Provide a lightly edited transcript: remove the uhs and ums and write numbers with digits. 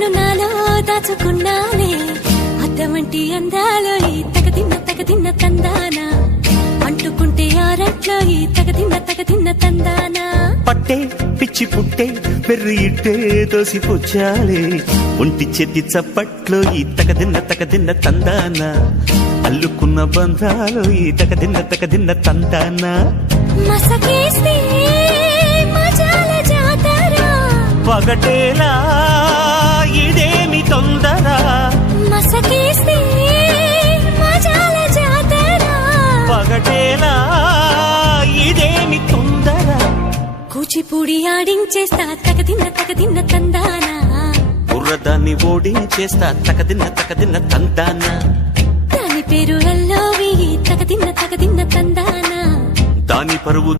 నిన్ను నాలో దాచుకున్నాలే అద్దమంటి అందాలో ఈ తగదిన్న తందానా అంటుకుంటే ఆరట్లో ఈ తగదిన్న తందానా పట్టే పిచ్చి పుట్టే పెర్రి ఇట్టే దోసిపుచ్చాలే ఒంటి చేతి చప్పట్లో ఈ తగదిన్న తందానా అల్లుకున్న బంధాలు ఈ తగదిన్న తందానా మసకేస్తే మజాల జాతర పగటేలా ఇదేమి తొందర మసకేస్తే మజాల జాతర పగటేలా ఇదేమి తొందర కూచిపూడి ఆడించేస్తా తగదిన్న తందానా బుర్రదాన్ని ఓడించేస్తా తగదిన్న తందానా దాని పేరు ఎల్లోవి తగదిన్న తందానా దాని పరువు